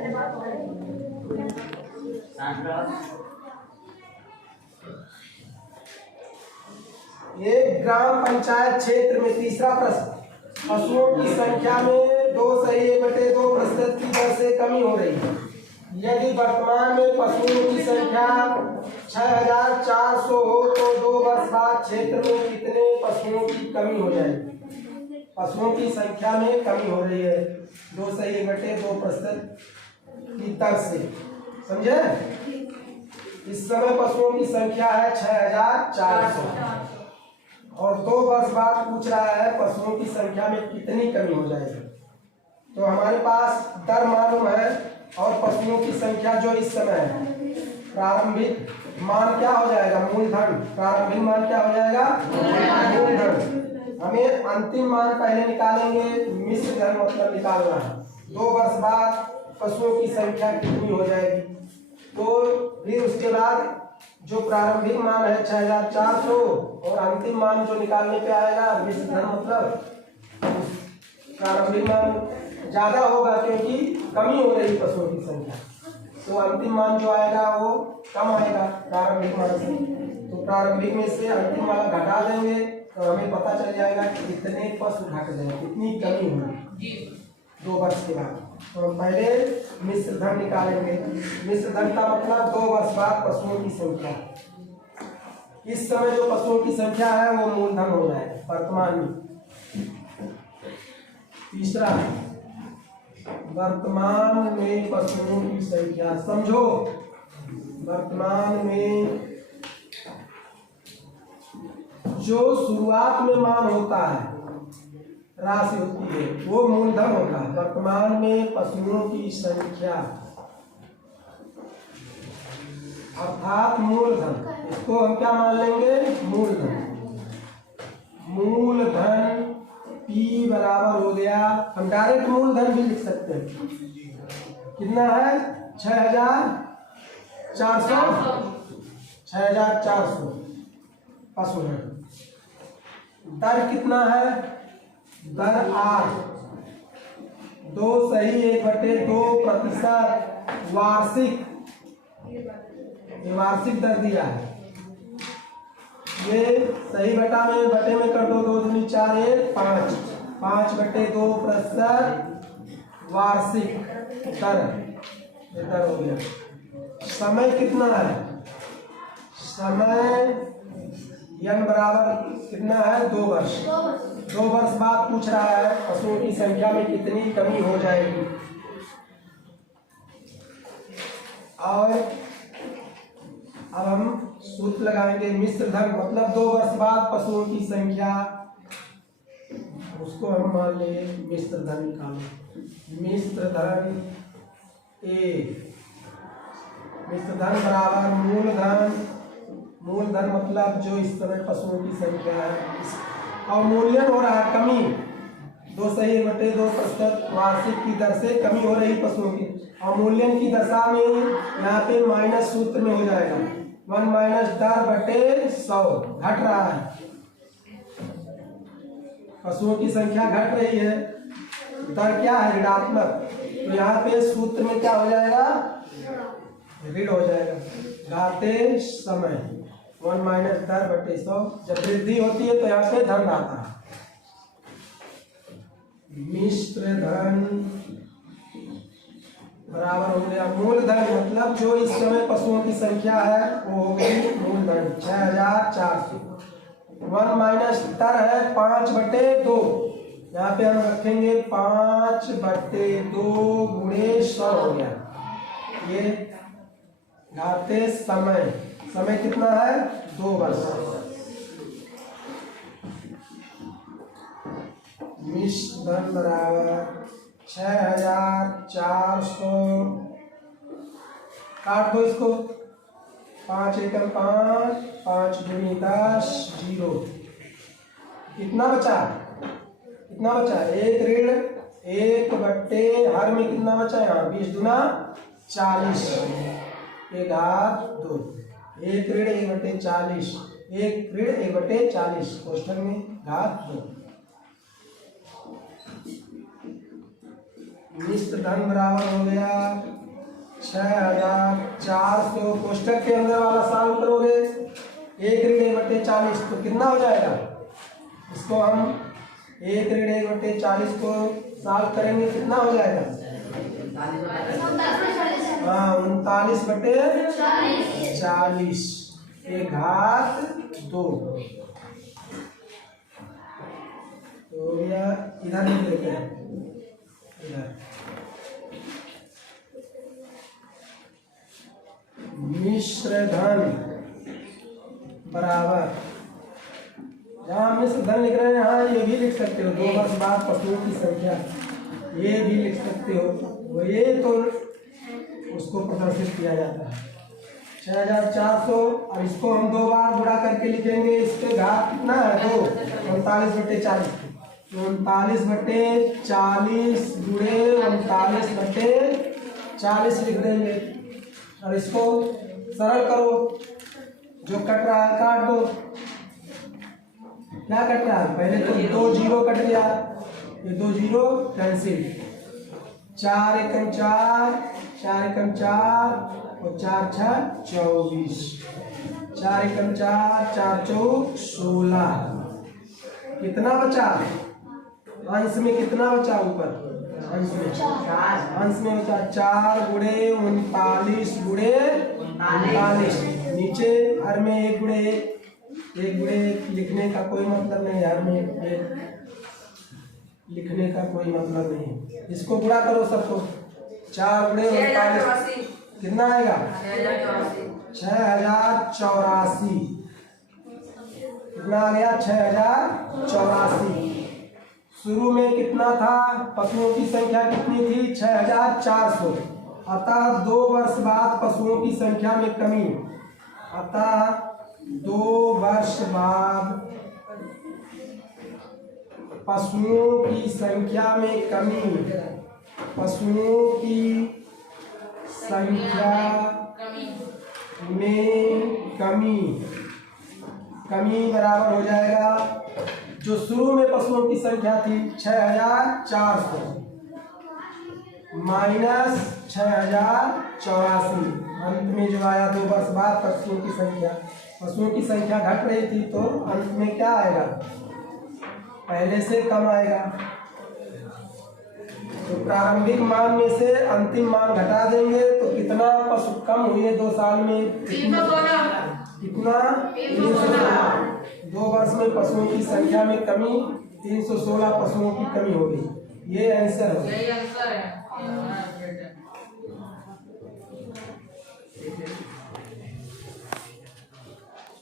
एक ग्राम पंचायत क्षेत्र में तीसरा प्रश्न, पशुओं की संख्या में 2/2 की दर से कमी हो रही है। यदि वर्तमान में पशुओं की संख्या 6400 हो तो 2 वर्ष बाद क्षेत्र में कितने पशुओं की कमी हो जाएगी? पशुओं की संख्या में कमी हो रही है 2/2% की दर से, समझे? इस समय पशुओं की संख्या है 6400 और 2 वर्ष बाद पूछ रहा है पशुओं की संख्या में कितनी कमी हो जाएगी। तो हमारे पास दर मालूम है और पशुओं की संख्या जो इस समय है, प्रारंभिक मान क्या हो जाएगा? मूलधन। प्रारंभिक मान क्या हो जाएगा? मूलधन। हमें अंतिम मान पहले निकालेंगे, मिश्र धन मतलब निकालना है। 2 वर्ष बाद पशुओं की संख्या कितनी हो जाएगी, तो फिर उसके बाद जो प्रारंभिक मान है 6400 और अंतिम मान जो निकालने पे आएगा मिश्र धन मतलब प्रारंभिक मान ज्यादा होगा क्योंकि कमी हो रही पशुओं की संख्या, तो अंतिम मान जो आएगा वो कम आएगा प्रारंभिक मान से। तो प्रारंभिक में से अंतिम मान घटा देंगे तो हमें पता चल जाएगा कि कितने पशु घट गए, कितनी कमी हुई 2 वर्ष के बाद। तो हम पहले मिश्र धन निकालेंगे। मिश्र धन का मतलब 2 वर्ष बाद पशुओं की संख्या। इस समय जो पशुओं की संख्या है वो मूलधन हो जाए वर्तमान में। तीसरा, वर्तमान में पशुओं की संख्या, समझो वर्तमान में जो शुरुआत में मान होता है, राशि होती है, वो मूलधन होता है। वर्तमान में पशुओं की संख्या अर्थात मूलधन, इसको हम क्या मान लेंगे? मूलधन। मूलधन P बराबर हो गया, हम डायरेक्ट मूलधन भी लिख सकते हैं। कितना है? 6400 पशु है। दर कितना है? दर 8, 2 सही 1/2% वार्षिक, ये वार्षिक दर दिया है। ये सही बटे में कर दो, 2 दूनी 4 1 5, 5/2% वार्षिक दर, ये दर हो गया। समय कितना है? समय n बराबर कितना है? 2 वर्ष। 2 वर्ष बाद पूछ रहा है पशुओं की संख्या में कितनी कमी हो जाएगी। और अब हम सूत्र लगाएंगे, मिश्र धन मतलब 2 वर्ष बाद पशुओं की संख्या, उसको हम मान लेंगे मिश्र धन निकालो। मिश्र धन A, मिश्र धन बराबर मूलधन। मूलधन मतलब जो इस समय पशुओं की संख्या है, अवमूल्यन हो रहा है, कमी 2 सही 1/2% वार्षिक की दर से कमी हो रही पशुओं की। अवमूल्यन की दशा में यहाँ पे माइनस सूत्र में हो जाएगा 1 - दर/100, घट रहा है, पशुओं की संख्या घट रही है, दर क्या है? ऋणात्मक। तो यहाँ पे सूत्र में क्या हो जाएगा? ऋण हो जाएगा। घाते समय 1 - दर/100, जब वृद्धि होती है तो यहाँ पे धन आता है। मिश्र धन बराबर हो गया मूलधन मतलब जो इस समय पशुओं की संख्या है वो हो गई मूलधन 6400। 1 - दर है 5/2, यहाँ पे हम रखेंगे 5/2 × 100 हो गया। ये घाते समय, समय कितना है? 2 वर्ष। मिश्र धन बराबर 6400, काट दो इसको, 5 एकम 5, 5 दूनी 10, 0। कितना बचा? कितना बचा? 1 ऋण 1/, हर में कितना बचा? यहाँ 20 दूना 40, 1 घात 2, 1 ऋण 1/40, 1 ऋण 1/40 कोष्ठक में घात 2। निश्चित धन बराबर हो गया 6400। कोष्टक के अंदर वाला सॉल्व करोगे 1/40 तो कितना हो जाएगा? इसको हम 1/40 को सॉल्व करेंगे, कितना हो जाएगा? 39/40 के घात 2 तो गया। इधर लिख देते हैं, इधर मिश्र धन बराबर, जहाँ मिश्र धन लिख रहे हैं यहाँ ये भी लिख सकते हो 2 वर्ष बाद पशुओं की संख्या, ये भी लिख सकते हो। वो ये तो उसको प्रदर्शित किया जाता है 6400। और इसको हम 2 बार गुणा करके लिखेंगे, इसके घात कितना है 2, 39/40 39/40 गुणे 39/40 लिख देंगे। और इसको सरल करो, जो कट रहा है काट दो। क्या कट रहा है? पहले तो 2 0 कट गया, ये 2 0 कैंसिल, 4 एकम 4, 4 एकम 4 और 4 6 24, 4 एकम 4, 4 चौक 16। कितना बचा? अंश में कितना बचा? ऊपर अंश में बचा 4 गुणे 39 गुणे 39। नीचे हर में 1 गुणे 1 लिखने का कोई मतलब नहीं, हर में 1 लिखने का कोई मतलब नहीं। इसको गुणा करो सबको, 4 गुणे 39 कितना आएगा? 6084। कितना आ गया? 6084। शुरू में कितना था? पशुओं की संख्या कितनी थी? 6400। अतः 2 वर्ष बाद पशुओं की संख्या में कमी, अतः 2 वर्ष बाद पशुओं की संख्या में कमी, पशुओं की संख्या में कमी बराबर हो जाएगा, जो शुरू में पशुओं की संख्या थी 6400 माइनस 6084, अंत में जो आया 2 वर्ष बाद पशुओं की संख्या घट रही थी, तो अंत में क्या आएगा? पहले से कम आएगा। तो प्रारंभिक मान में से अंतिम मान घटा देंगे तो कितना पशु कम हुए 2 साल में? कितना? 316। 2 वर्ष में पशुओं की संख्या में कमी, 316 पशुओं की कमी होगी। ये आंसर है।